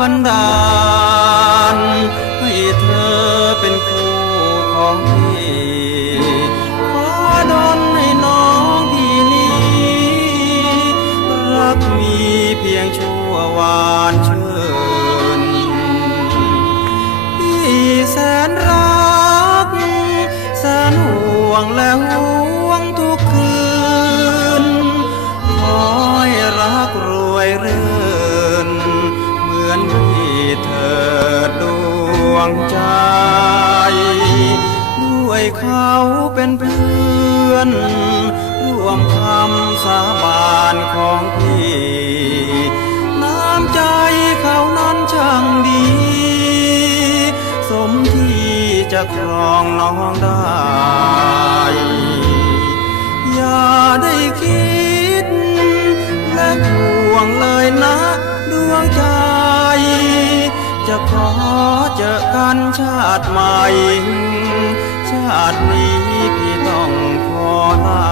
บันดาล ให้เธอเป็นคู่ของพี่ขอดลให้น้องพี่นี้รักมีเพียงชั่ววานเชิญพี่แสนรัก แสนห่วงและห่วง เธอดวงใจ ด้วยเขาเป็นเพื่อนร่วมคำสาบานของพี่ น้ำใจเขานั้นช่างดี สมที่จะครองน้องได้ อย่าได้คิด และห่วงเลยนะดวงใจ จะขอเจอกันชาติใหม่ ชาตินี้พี่ต้องขอลา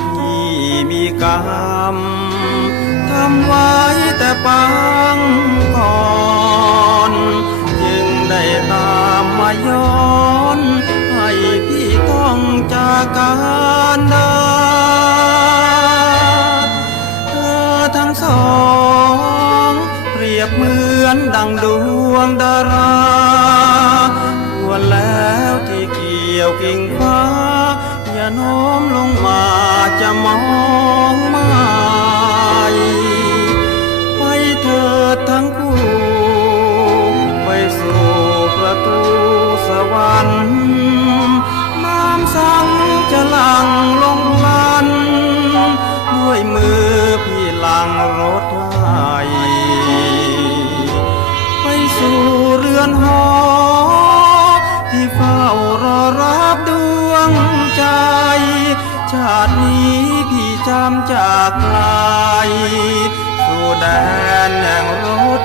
ที่มีกรรมทำไว้แต่ปังก่อนจึงได้ตามมาย้อน ให้พี่ต้องจากกัน กิ่งฟ้า อย่าโน้มลงมาจะมองไม่ไปเถิดทั้งคู่ ไปสู่ประตูสวรรค์น้ำสังจะหลั่งลงลัน ด้วยมือพี่หลังรถให้ไปสู่เรือนหอ ชาตินี้พี่จำจากไกลสู่แดนแห่งรถ